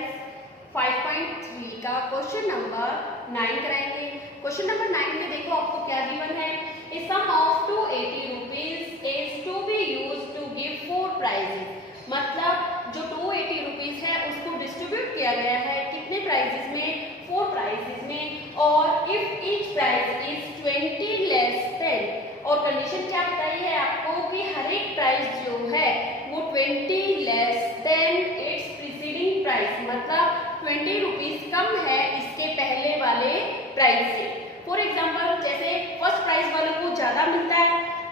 Exercise 5.3 का question number 9 कराएंगे। Question number 9 में देखो आपको क्या गिवन है, a sum of 280 rupees is to be used to give 4 prizes. मतलब जो 280 रुपीज है उसको डिस्ट्रीब्यूट किया गया है कितने प्राइजेस में, 4 प्राइजेस में। और if each prize is 20 less than, और कंडीशन क्या बताई है आपको कि हर एक प्राइस जो है वो 20 less then it's preceding price, मतलब 20 रुपीज कम है इसके पहले वाले प्राइस से। फॉर एग्जाम्पल जैसे फर्स्ट प्राइस वाले को ज्यादा मिलता है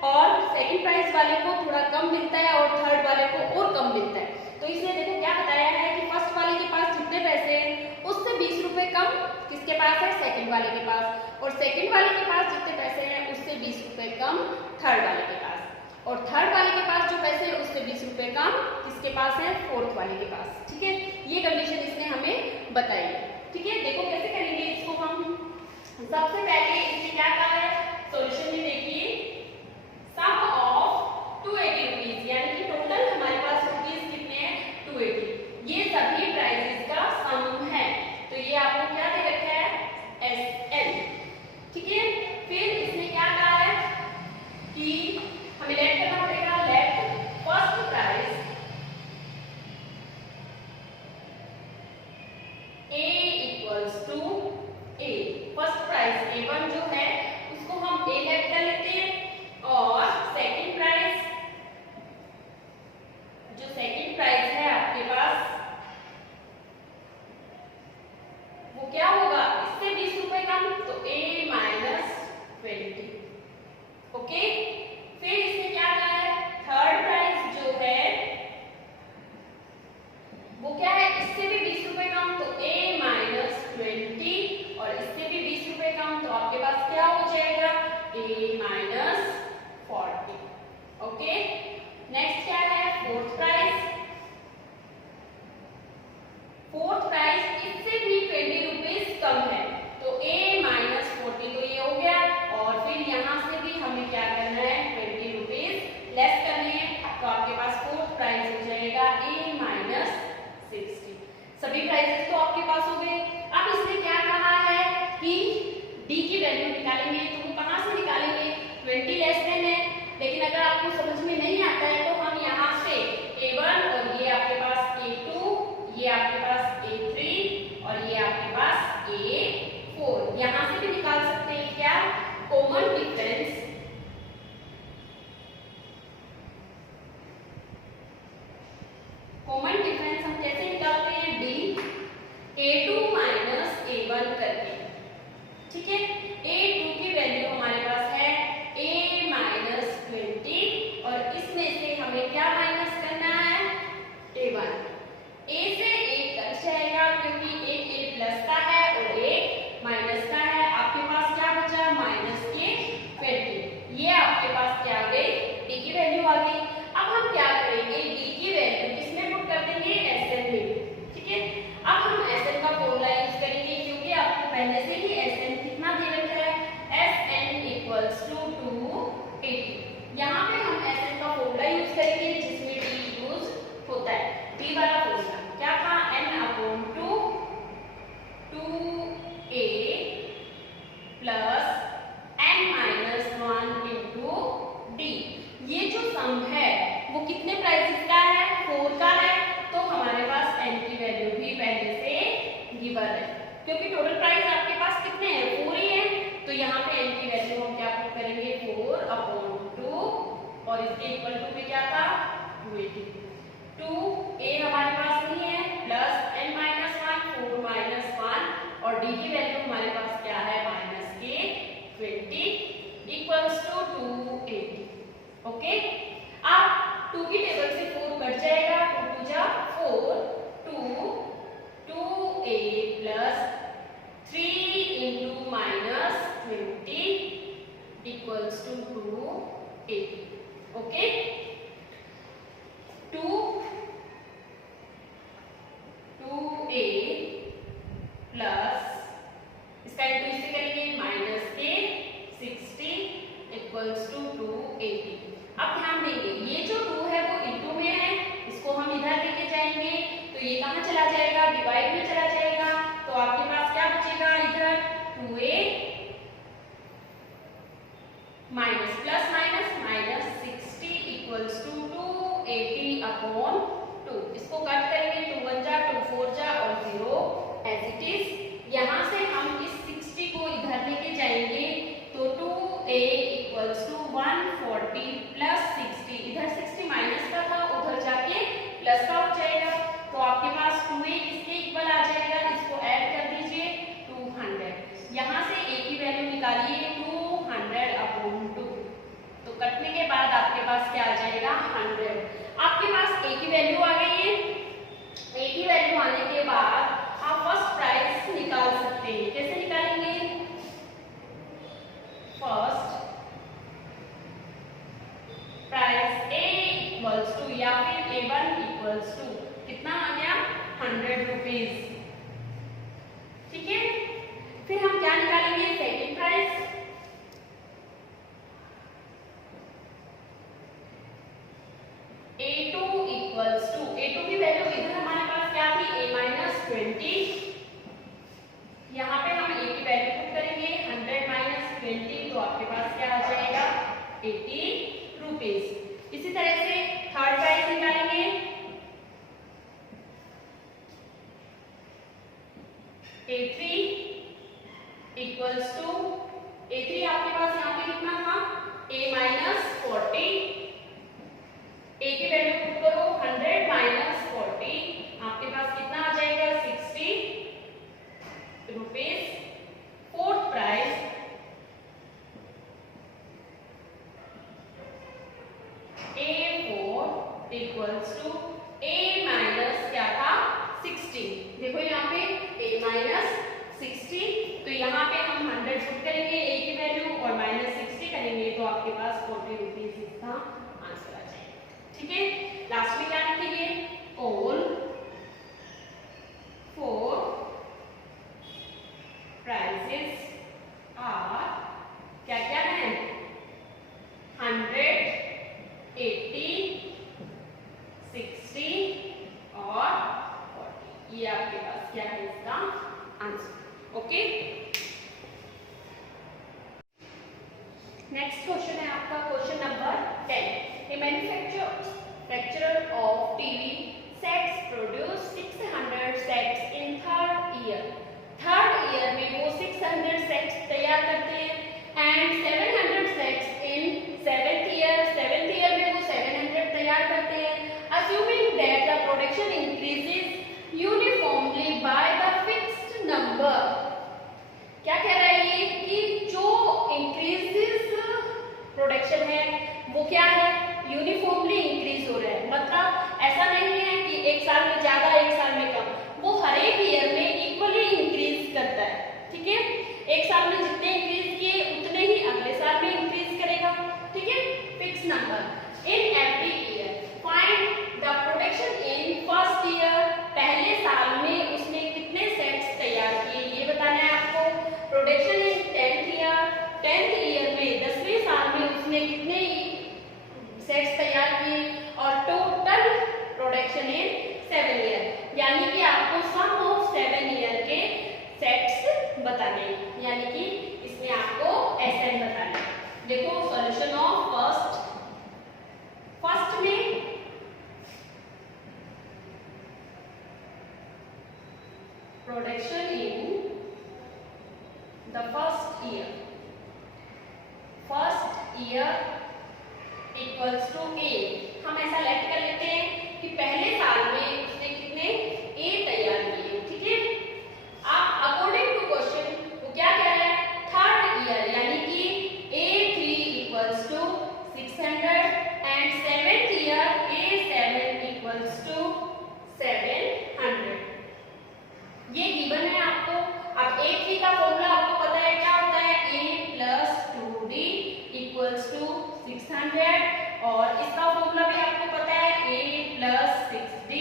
और सेकंड प्राइस वाले को थोड़ा कम मिलता है और थर्ड वाले को और कम मिलता है। तो इसलिए देखो क्या बताया है कि फर्स्ट वाले के पास जितने पैसे हैं उससे 20 रुपए कम किसके पास है, सेकंड वाले के पास, और सेकंड वाले के पास जितने पैसे हैं उससे 20 रुपए कम थर्ड वाले के पास, और थर्ड वाले के पास जो पैसे हैं उससे 20 रुपए कम किसके पास है, फोर्थ वाले के पास। ठीक है, ये कंडीशन इसने हमें बताई है। ठीक है, देखो कैसे करेंगे इसको हम। सबसे पहले इसने क्या कहा है, सॉल्यूशन में देखिए सम ऑफ 280 रुपीज, यानी कि टोटल हमारे पास रुपीज कितने हैं 280, ये सभी प्राइसेस का सम है। तो ये आपको क्या दे रखा है, SN। ठीक है, फिर इसने क्या कहा है कि हमें लेट करना पड़ेगा, let first price A equals to A। First price A1 जो है उसको हम A लेट कर लेते हैं, और सेकंड प्राइस, जो सेकंड प्राइस है आपके पास वो क्या होगा, इससे 20 रुपए कम, तो A माइनस 20। ओके, फिर इसने क्या कहा है, थर्ड प्राइस जो है वो क्या है, इससे भी 20 रुपए कम, तो A माइनस 20, और इससे भी 20 रुपए कम, तो आपके पास क्या हो जाएगा, A माइनस 40। ओके, नेक्स्ट क्या है, फोर्थ प्राइस। फोर्थ प्राइस इससे भी 20 रुपीज कम है, तो A माइनस 40, तो ये हो गया, और फिर यहाँ से भी हमें क्या करना है, 20 रुपीज लेस करने हैं, तो आपके पास फोर्थ प्राइस हो जाएगा A माइनस 60। सभी प्राइसेस तो आपके पास हो गए। अब इसने क्या कहा है कि D की वैल्यू निकालेंगे, तो वो कहाँ से निकालेंगे, 20 लेस देन है, लेकिन अगर आपको समझ में नहीं आता है तो हम यहाँ से A1 और ये आपके पास A2, ये आपके पास A3 और ये आपके पास A4, यहाँ से भी निकाल सकते हैं क्या, कॉमन डिफरेंस। कॉमन डिफरेंस हम कैसे निकालते हैं, D A2 माइनस A1 करके। ठीक है, A2 की वैल्यू हमारे पास है A माइनस 20, और इसमें से हमें क्या माइनस करना है, A1। A से एक कट जाएगा क्योंकि एक A प्लस का है और एक माइनस का है, आपके पास क्या बचा, माइनस के 20। ये आपके पास क्या आ गई, D की वैल्यू आ गई। अब हम क्या करेंगे, D की वैल्यू किसमें पुट कर देंगे, SN में। ठीक है, अब हम SN का फॉर्मूला यूज करेंगे, क्योंकि आपको पहले से ही SN कितना दे रखा है, SN इक्वल्स टू 280। यहाँ पे हम SN का फॉर्मूला यूज करेंगे जिसमें D यूज होता है। D वाला फॉर्मूला क्या था, N/2 2A plus N-1 into D। ये जो सम है वो कितने प्राइसेस का है, 4 का है, तो हमारे पास N की वैल्यू भी पहले से गिवन है, क्योंकि टोटल प्राइस आपके पास कितने हैं, 4 ही है, तो यहाँ पे N की वैल्यू हम क्या पुट करेंगे, 4/2, और इसके इक्वल टू पे क्या था, 280। 2A हमारे पास नहीं है, प्लस N-1 4 माइनस 1, और D की वैल्यू हमारे पास क्या है, माइनस के 20 इक्वल्स टू 280। ओके, अब 2 की टेबल से 4 कट जाएगा, 2 2 जा 4, 2A plus 3 into minus 20 equals to 280। Okay, 2A plus इसका इंटू इससे करेंगे माइनस के 60 इक्वल्स टू 280। अब ध्यान देंगे ये जो 2 है वो इंटू में है, इसको हम इधर लेके जाएंगे तो ये कहाँ चला जाएगा, डिवाइड पास क्या आ जाएगा 100। आपके पास ए की वैल्यू आ गई है। ए की वैल्यू आने के बाद आप फर्स्ट प्राइस निकाल सकते हैं। कैसे निकालेंगे? First price A equals to या फिर A1 इक्वल्स टू कितना आ गया 100 रुपीज। ठीक है, फिर हम क्या निकालेंगे? Second price A2 equals to, A2 की वैल्यू इधर हमारे पास क्या थी A-20। यहाँ पे हम A की वैल्यू पुट करेंगे 100 माइनस 20, तो आपके पास क्या आ जाएगा 80 रुपीज। इसी तरह से थर्ड प्राइस निकालेंगे। A3 इक्वल्स टू, A3 आपके पास यहाँ पे कितना था A-40। ए की वैल्यू पुट करो 100 माइनस 40, आपके पास कितना आ जाएगा 60 rupees. Fourth price A4 equals to A minus क्या था 60। देखो यहाँ पे A माइनस 60, तो यहाँ पे हम 100 पुट करेंगे A की वैल्यू और माइनस 60 करेंगे, तो आपके पास 40 रुपीज इसका आंसर आ जाएगा। ठीक है, लास्ट में क्या लिखेंगे? ऑल 4 प्राइसेस आर क्या क्या है 100, 80, 60 और 40। ये आपके पास क्या है इसका आंसर। ओके, नेक्स्ट क्वेश्चन है आपका question number 10। A manufacturer of TV sets produce 600 sets in third year. Third year में वो 600 सेट्स तैयार करते हैं and 700 sets in seventh year. Seventh year में वो 700 तैयार करते हैं। Assuming that the production increases uniformly by the fixed number. क्या कह रहा है ये कि जो इंक्रीजेस प्रोडक्शन है वो क्या है यूनिफॉर्मली इंक्रीज हो रहा है। मतलब ऐसा नहीं है कि एक साल में ज्यादा एक साल में कम, वो हर एक ईयर में इक्वली इंक्रीज करता है। ठीक है, एक साल में जितने इंक्रीज किए उतने ही अगले साल में इंक्रीज करेगा। ठीक है, fix number in every year. Find the production in first year. पहले साल में उसने कितने सेट्स तैयार किए ये बताना है आपको। Production in tenth year. Tenth year में 10वें साल में उसने कितने सेट्स तैयार किए और टोटल प्रोडक्शन इन 7 ईयर, यानी कि आपको सम ऑफ 7 ईयर के सेट्स बताने, यानी कि इसमें आपको एसएन बताना है। देखो सॉल्यूशन ऑफ फर्स्ट में production in the first year equals to A. हम ऐसा लेट कर लेते हैं कि पहले साल में उसने कितने ए तैयार किए। ठीक है, आप अकॉर्डिंग टू क्वेश्चन वो क्या कह रहा है थर्ड ईयर, यानी कि A3 equals to 600 and seventh year A7 equals to 700। ये गिवन है आपको। अब A3 का फॉर्मूला आपको पता है क्या होता है A+2D इक्वल्स टू 600 और इसका फॉर्मूला भी आपको पता है A+6D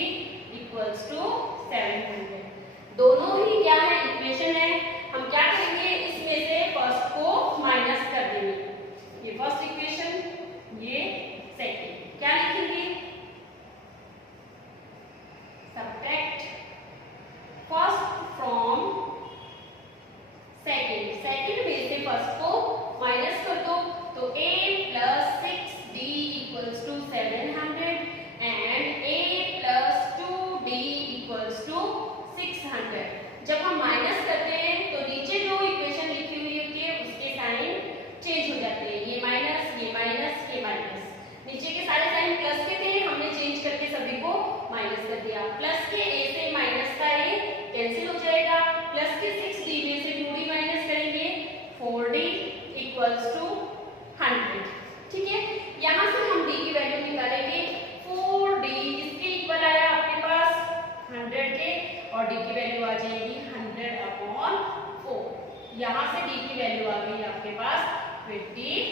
यहाँ से डी की वैल्यू आ गई आपके पास 25,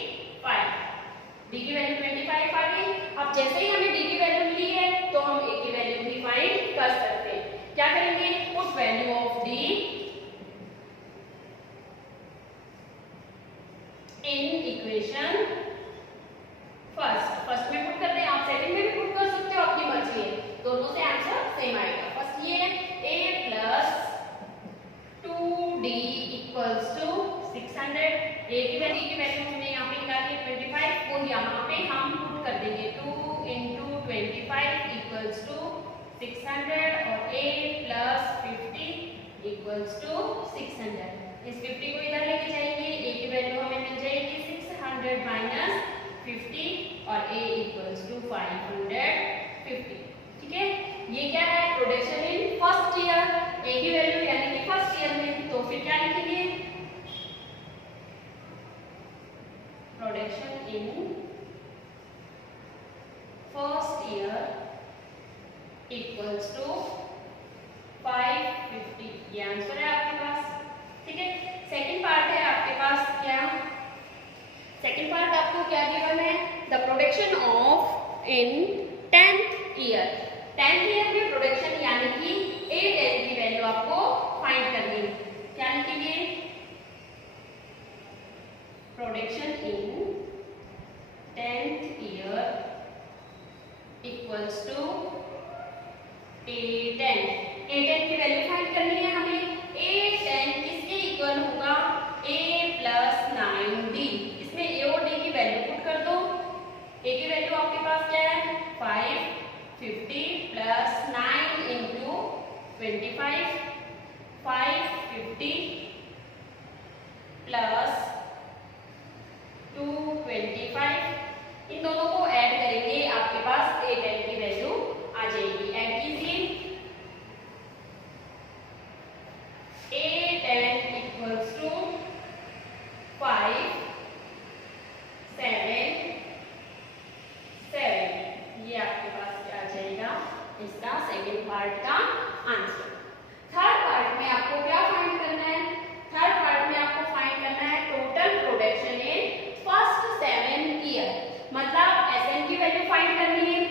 डी की वैल्यू 25 आ गई। अब जैसे ही हमें डी की वैल्यू मिली है तो हम ए की वैल्यू भी फाइंड कर सकते हैं। क्या करेंगे, put value of D in equation first में पुट करते हैं, आप सेकंड में भी पुट कर सकते हो, आपकी मर्जी है, दोनों से आंसर सेम आएगा। फर्स्ट ये a plus 2d equals to 600, a की वैल्यू हमने यहाँ पे निकाली है 25, और यहाँ पे हम पुट कर देंगे 2 into 25 इक्वल्स टू 600 और a प्लस 50 इक्वल्स टू 600। इस 50 को इधर लेके जाएंगे, a की वैल्यू हमें मिल जाएगी 600 माइनस 50 और a इक्वल्स टू 550। ठीक है, ये क्या है, production in first year, a की वैल्यू यानी कि फर्स्ट ईयर में, तो फिर क्या लिखेंगे, production in first year equals to 550, ये आंसर है आपके पास। ठीक है, सेकंड पार्ट है आपके पास, क्या सेकंड पार्ट आपको क्या गिवन है, the production of in 10th year, 10th year में प्रोडक्शन यानी कि A10 की वैल्यू आपको फाइंड करनी है। क्या लिखेंगे, production in 10th year equals to A10, A10 की वैल्यू फाइंड करनी है हमें। A10 किसके इक्वल होगा, A प्लस 9D, इसमें A और D की वैल्यू पुट कर दो। A की वैल्यू आपके पास क्या है 550 प्लस 9 इंटू 25, 550 प्लस 225, इन दोनों को ऐड करेंगे, आपके पास A10 की वैल्यू आ जाएगी। ऐड कीजिए, A10 इक्वल्स टू 5 7 7, ये आपके पास आ जाएगा इसका सेकेंड पार्ट का आंसर। थर्ड पार्ट में आपको क्या फाइंड करना है, थर्ड पार्ट में आपको फाइंड करना है total production in first 7 year, मतलब SN की वैल्यू फाइंड करनी है।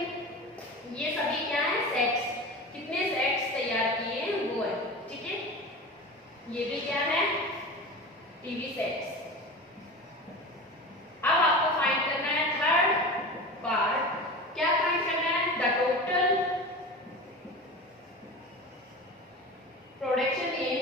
ये सभी क्या है, सेट्स, कितने सेट्स तैयार किए हैं वो है। ठीक है, ये भी क्या है, टीवी सेट्स। अब आपको फाइंड करना है थर्ड पार्ट, क्या फाइंड करना है, the total production in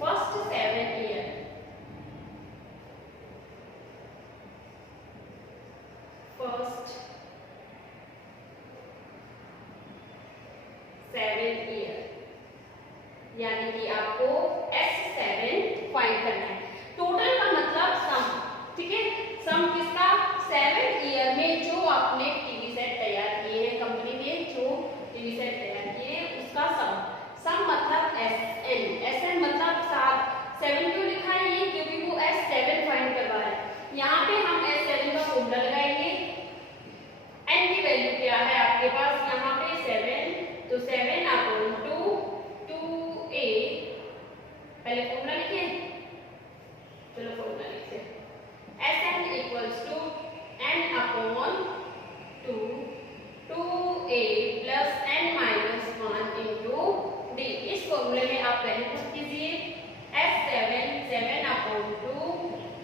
first 7 year, first 7 year, यानी कि आपको S7 फाइंड करना है। टोटल का मतलब सम, ठीक है, सम किसका, 7 ईयर में जो आपने टीवी सेट तैयार किए हैं, कंपनी ने जो टीवी सेट तैयार किए हैं उसका सम, सम मतलब SN मतलब 7 क्यों लिखा है ये, क्योंकि वो S7 फाइंड करवा है। यहाँ पे हम S7 का फॉर्मूला लगाएंगे, N की वैल्यू क्या है आपके पास, यहाँ पे 7, तो 7 अपॉन 2A, पहले फॉर्मूला लिखिए, चलो फॉर्मूला लिखते हैं, SN equals to N upon 2A plus N minus 1 into D। इस फॉर्मूले में आप पहले पुट कीजिए, S7 7 upon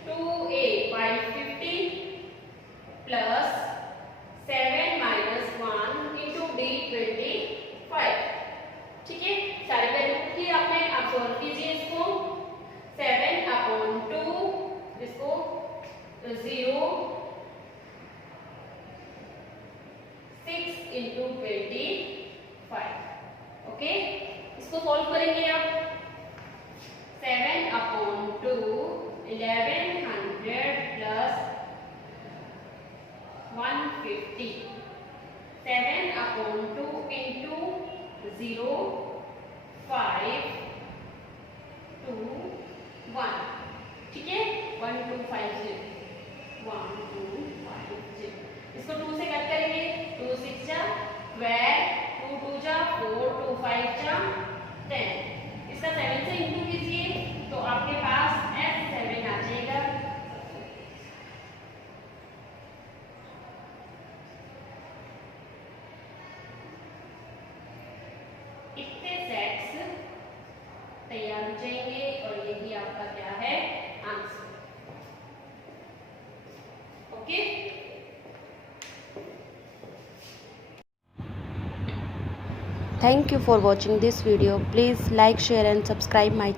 2A 550 plus 7 minus 1 into D 25। ठीक है, सारी वैल्यू पुट की आपने, आप सॉल्व कीजिए इसको, 7 अपॉन 2, इसको 0 6 इंटू 25। ओके, इसको सॉल्व करेंगे आप, 7 अपॉन 2 1100 प्लस 150, 7 अपॉन 2 इंटू 0 5 2 1, ठीक है, 1 2 5 0, 1 2 5 0। इसको 2 से कट करेंगे, 2 6 जा 12, 2 2 जा 4, 2 5 जा 10। इसका 7 से इंटू कीजिए तो आपके पास S7 आ जाएगा। इतने सेट्स तैयार हो जाएंगे और यही आपका क्या है, answer. Okay, Thank you for watching this video. Please like, share and subscribe my channel.